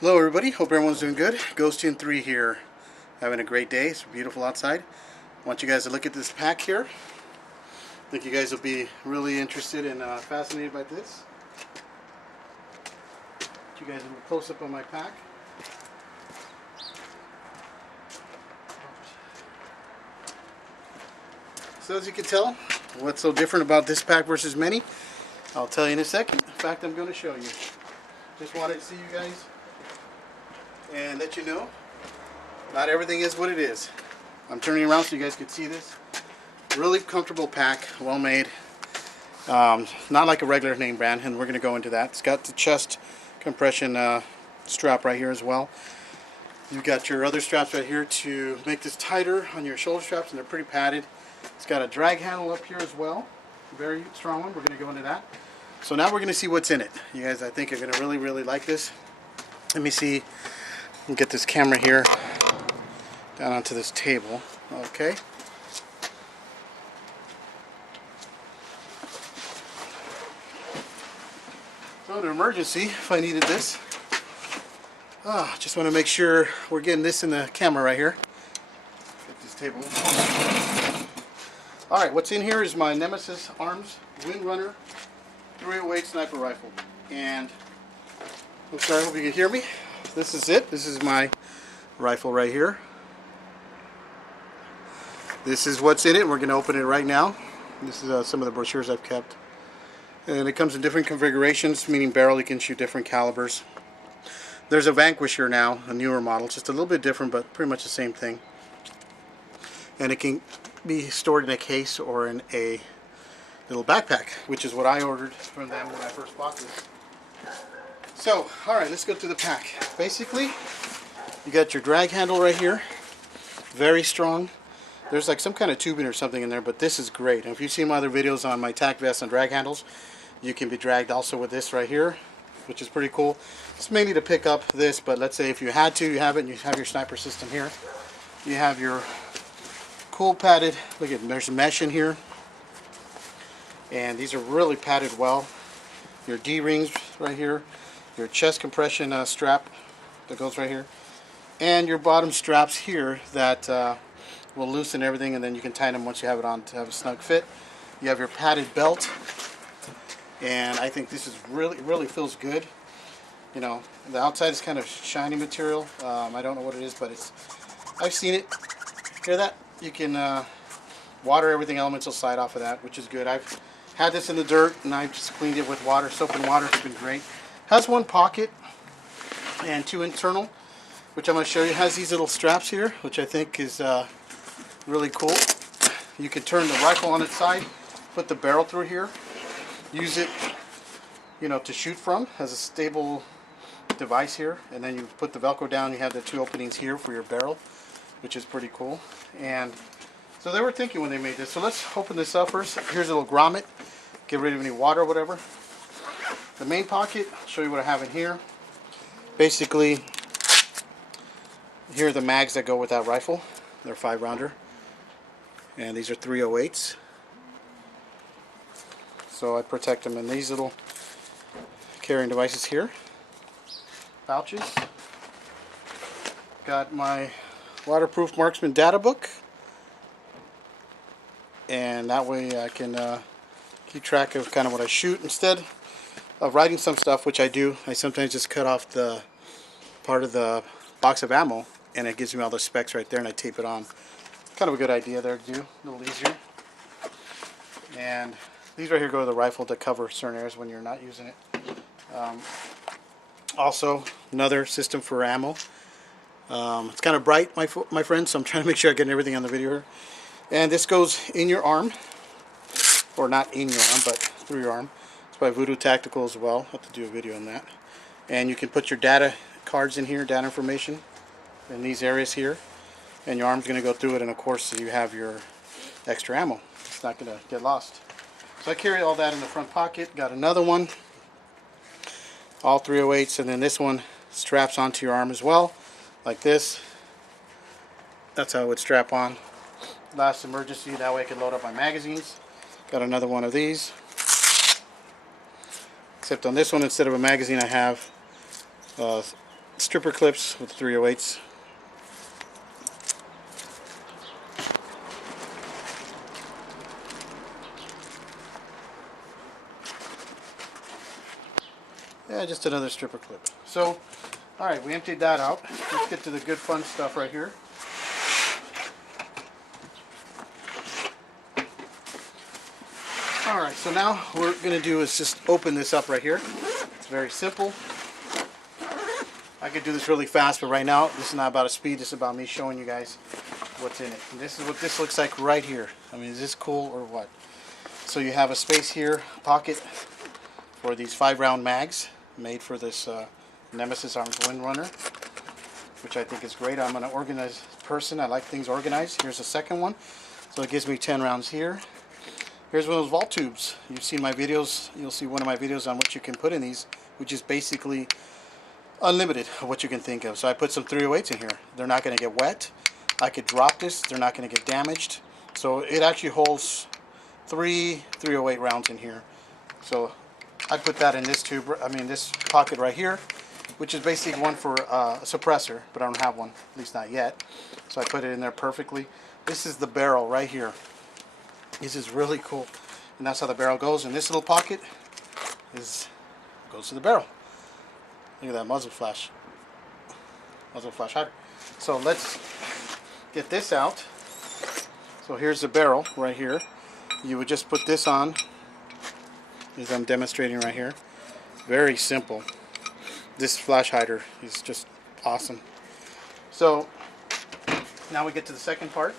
Hello everybody, hope everyone's doing good. Ghostian 3 here, having a great day. It's beautiful outside. I want you guys to look at this pack here. I think you guys will be really interested and fascinated by this. Get you guys a close up on my pack. So as you can tell, what's so different about this pack versus many, I'll tell you in a second. In fact, I'm going to show you. Just wanted to see you guys and let you know not everything is what it is. I'm turning around so you guys can see this. Really comfortable pack, well made. Not like a regular name brand, and we're going to go into that. It's got the chest compression strap right here as well. You've got your other straps right here to make this tighter on your shoulder straps, and they're pretty padded. It's got a drag handle up here as well. Very strong one. We're going to go into that. So now we're going to see what's in it. You guys, I think, are going to really like this. Let me see. Get this camera here down onto this table. Okay. So, in emergency, if I needed this, just want to make sure we're getting this in the camera right here. Get this table. All right, what's in here is my Nemesis Arms Windrunner 308 sniper rifle, and I'm sorry, I hope you can hear me. This is it. This is my rifle right here. This is what's in it. We're going to open it right now. This is some of the brochures I've kept. And it comes in different configurations, meaning barrel, you can shoot different calibers. There's a Vanquisher now, a newer model, just a little bit different, but pretty much the same thing. And it can be stored in a case or in a little backpack, which is what I ordered from them when I first bought this. So, alright, let's go through the pack. Basically, you got your drag handle right here. Very strong. There's like some kind of tubing or something in there, but this is great. And if you've seen my other videos on my tack vest and drag handles, you can be dragged also with this right here, which is pretty cool. It's mainly to pick up this, but let's say if you had to, you have it, and you have your sniper system here. You have your cool padded, look at, there's mesh in here. And these are really padded well. Your D-rings right here. Your chest compression strap that goes right here, and your bottom straps here that will loosen everything, and then you can tighten them once you have it on to have a snug fit. You have your padded belt, and I think this is really feels good. You know, the outside is kind of shiny material. I don't know what it is, but I've seen it. Hear that? You can water everything, elemental slide off of that, which is good. I've had this in the dirt, and I've just cleaned it with water, soap and water. It's been great. Has one pocket and two internal, which I'm going to show you. It has these little straps here, which I think is really cool. You can turn the rifle on its side, put the barrel through here, use it, you know, to shoot from. Has a stable device here, and then you put the Velcro down. You have the two openings here for your barrel, which is pretty cool. And so they were thinking when they made this. So let's open this up first. Here's a little grommet. Get rid of any water or whatever. The main pocket, I'll show you what I have in here. Basically, here are the mags that go with that rifle. They're 5-rounder. And these are 308s. So I protect them in these little carrying devices here. Pouches. Got my waterproof marksman data book. And that way I can keep track of kind of what I shoot instead of writing some stuff, which I do. I sometimes just cut off the part of the box of ammo, and it gives me all the specs right there, and I tape it on. Kind of a good idea there to do, a little easier. And these right here go to the rifle to cover certain areas when you're not using it. Also, another system for ammo. It's kind of bright, my friends, so I'm trying to make sure I get everything on the video here. And this goes in your arm, or not in your arm, but through your arm. By Voodoo Tactical as well. I'll have to do a video on that. And you can put your data cards in here, data information in these areas here, and your arm's going to go through it, and of course you have your extra ammo. It's not going to get lost. So I carry all that in the front pocket. Got another one, all 308s, and then this one straps onto your arm as well, like this. That's how it would strap on. Last emergency, that way I can load up my magazines. Got another one of these. Except on this one, instead of a magazine, I have stripper clips with 308s. Yeah, just another stripper clip. So, alright, we emptied that out. Let's get to the good fun stuff right here. Alright, so now what we're going to do is just open this up right here. It's very simple. I could do this really fast, but right now, this is not about a speed, this is about me showing you guys what's in it. And this is what this looks like right here. I mean, is this cool or what? So you have a space here, pocket for these 5-round mags, made for this Nemesis Arms Windrunner, which I think is great. I'm an organized person, I like things organized. Here's a second one, so it gives me 10 rounds here. Here's one of those vault tubes. You've seen my videos, you'll see one of my videos on what you can put in these, which is basically unlimited of what you can think of. So I put some 308s in here. They're not going to get wet. I could drop this, they're not going to get damaged. So it actually holds 3 308 rounds in here. So I put that in this tube, this pocket right here, which is basically one for a suppressor, but I don't have one, at least not yet. So I put it in there perfectly. This is the barrel right here. This is really cool, and that's how the barrel goes. And this little pocket goes to the barrel. Look at that muzzle flash hider. So let's get this out. So here's the barrel right here. You would just put this on, as I'm demonstrating right here. Very simple. This flash hider is just awesome. So now we get to the second part.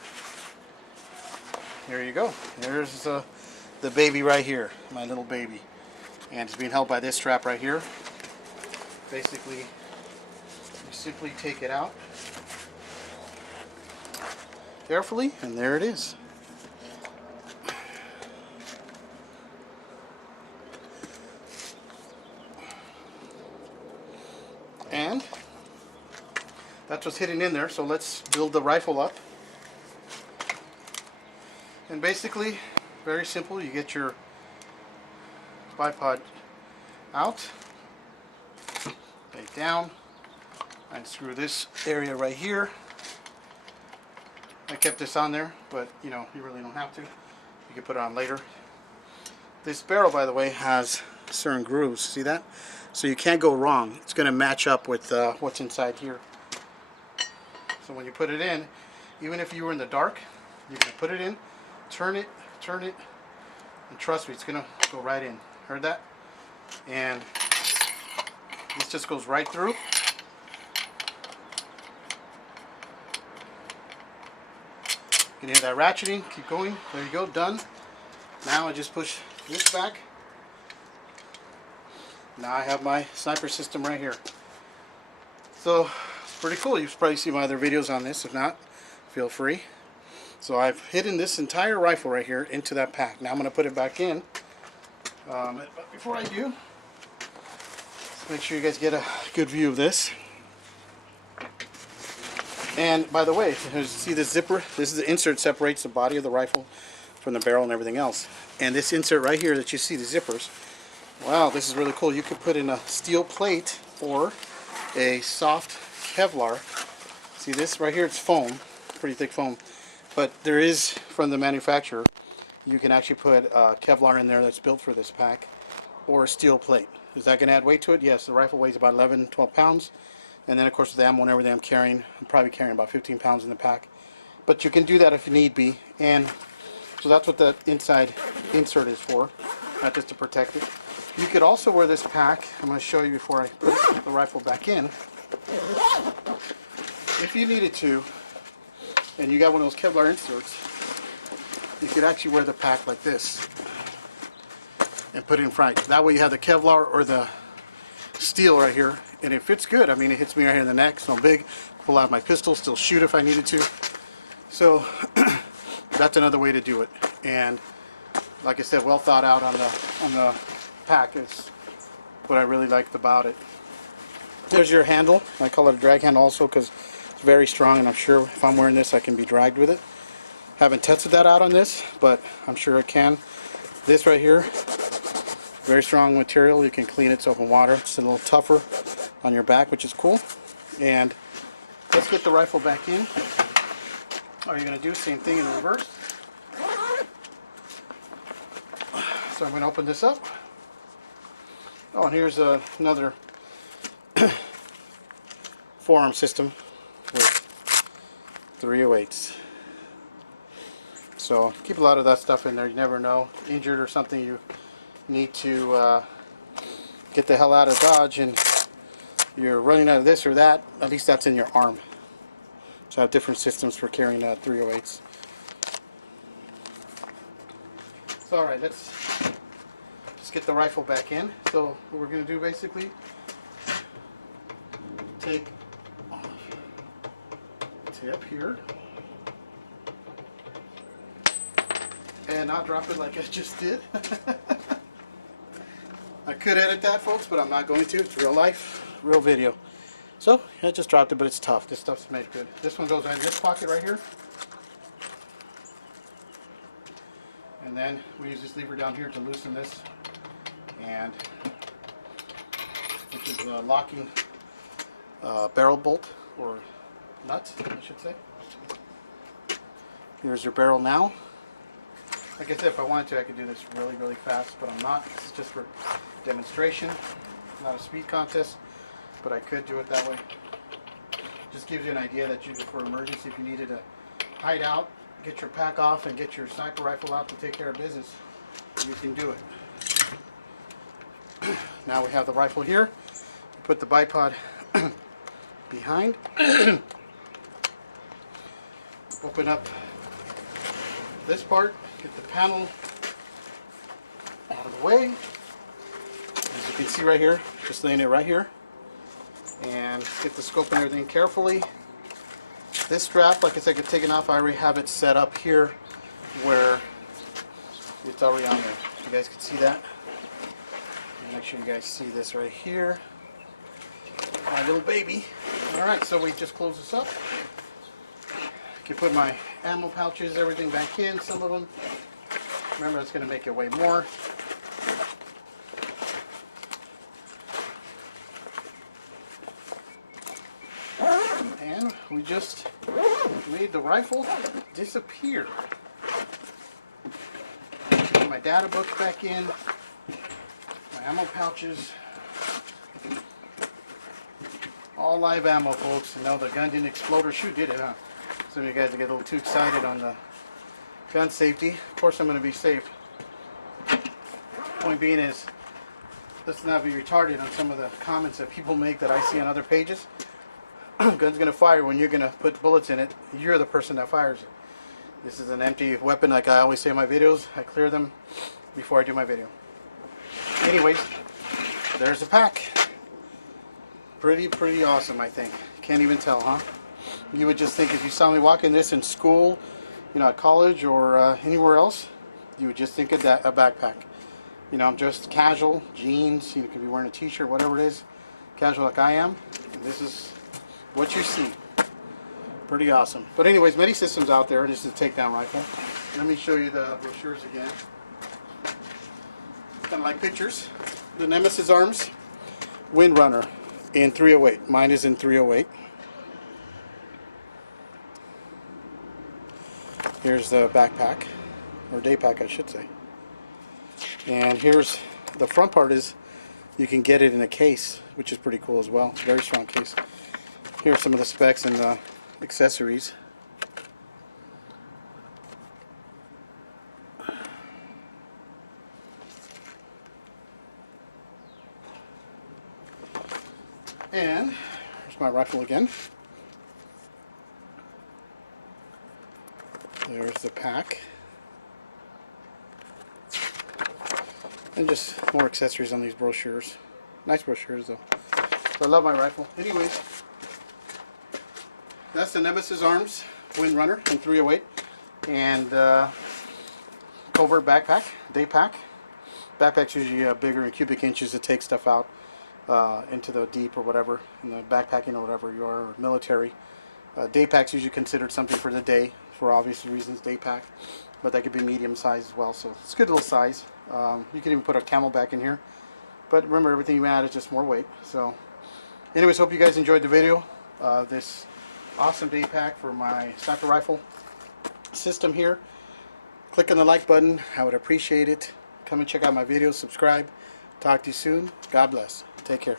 Here you go. There's the baby right here, my little baby. And it's being held by this strap right here. Basically, you simply take it out carefully, and there it is. And that's what's hidden in there. So let's build the rifle up. And basically, very simple. You get your bipod out, lay it down, and screw this area right here. I kept this on there, but you really don't have to. You can put it on later. This barrel, by the way, has certain grooves. See that? So you can't go wrong. It's going to match up with what's inside here. So when you put it in, even if you were in the dark, you can put it in, turn it, and trust me, it's going to go right in. Heard that? And this just goes right through. You can hear that ratcheting. Keep going. There you go. Done. Now I just push this back. Now I have my sniper system right here. So it's pretty cool. You've probably seen my other videos on this. If not, feel free. So I've hidden this entire rifle right here into that pack. Now I'm going to put it back in. But before I do, let's make sure you guys get a good view of this. And by the way, see this zipper? This is the insert that separates the body of the rifle from the barrel and everything else. And this insert right here that you see, the zippers, wow, this is really cool. You could put in a steel plate or a soft Kevlar. See this right here? It's foam, pretty thick foam. But there is, from the manufacturer, you can actually put Kevlar in there that's built for this pack, or a steel plate. Is that going to add weight to it? Yes, the rifle weighs about 11-12 pounds. And then, of course, with the ammo and everything I'm probably carrying about 15 pounds in the pack. But you can do that if you need be. And so that's what that inside insert is for, not just to protect it. You could also wear this pack. I'm going to show you before I put the rifle back in. If you needed to, and you got one of those Kevlar inserts, you could actually wear the pack like this and put it in front. That way you have the Kevlar or the steel right here, and it fits good. I mean, it hits me right here in the neck. It's no big. Pull out my pistol, still shoot if I needed to. So that's another way to do it. And like I said, well thought out on the pack is what I really liked about it. There's your handle. I call it a drag handle also because it's very strong, and I'm sure if I'm wearing this I can be dragged with it. Haven't tested that out on this, but I'm sure it can. This right here, very strong material. You can clean it soap and water. It's a little tougher on your back, which is cool. And let's get the rifle back in. All you're going to do, same thing in reverse. So I'm going to open this up. Oh, and here's another forearm system with 308s. So keep a lot of that stuff in there. You never know, injured or something, you need to get the hell out of Dodge and you're running out of this or that. At least that's in your arm. So I have different systems for carrying 308s. So alright, let's just get the rifle back in. So what we're going to do basically, take the tip here and not drop it like I just did. I could edit that, folks, but I'm not going to. It's real life, real video. So I just dropped it, but it's tough. This stuff's made good. This one goes in this pocket right here. And then we use this lever down here to loosen this. And which is a locking barrel bolt, or nut, I should say. Here's your barrel now. Like I said, if I wanted to, I could do this really, really fast, but I'm not. This is just for demonstration, not a speed contest, but I could do it that way. Just gives you an idea that you, for emergency, if you needed to hide out, get your pack off, and get your sniper rifle out to take care of business, you can do it. Now we have the rifle here. Put the bipod behind. Open up this part. Get the panel out of the way. As you can see right here, just laying it right here. And get the scope and everything carefully. This strap, like I said, I could take it off. I already have it set up here where it's already on there. You guys can see that. Make sure you guys see this right here. My little baby. Alright, so we just close this up. I can put my ammo pouches, everything back in, some of them. Remember, it's going to make it way more. And we just made the rifle disappear. Put my data books back in. My ammo pouches. All live ammo, folks. No, the gun didn't explode or shoot, did it, huh? Some of you guys get a little too excited on the gun safety. Of course I'm going to be safe. Point being is, let's not be retarded on some of the comments that people make that I see on other pages. Gun's going to fire when you're going to put bullets in it. You're the person that fires it. This is an empty weapon, like I always say in my videos. I clear them before I do my video. Anyways, there's the pack. Pretty awesome, I think. Can't even tell, huh? You would just think if you saw me walking this in school, you know, at college or anywhere else, you would just think of that, a backpack. You know, I'm just casual, jeans, you could be wearing a t-shirt, whatever it is, casual like I am. And this is what you see. Pretty awesome. But anyways, many systems out there. This is a takedown rifle. Let me show you the brochures again. Kind of like pictures. The Nemesis Arms Windrunner in 308. Mine is in 308. Here's the backpack, or day pack I should say. And here's the front part is you can get it in a case, which is pretty cool as well. It's a very strong case. Here are some of the specs and the accessories. And here's my rifle again. There's the pack. And just more accessories on these brochures. Nice brochures though. So I love my rifle. Anyways, that's the Nemesis Arms Windrunner in 308. And Covert backpack, day pack. Backpack's usually bigger in cubic inches to take stuff out into the deep or whatever, in the backpacking or whatever you are, or military. Day pack's usually considered something for the day, for obvious reasons, day pack. But that could be medium size as well, so it's a good little size. You can even put a camelback in here. But remember, everything you add is just more weight. So, anyways, hope you guys enjoyed the video. this awesome day pack for my sniper rifle system here. Click on the like button. I would appreciate it. Come and check out my videos. Subscribe. Talk to you soon. God bless. Take care.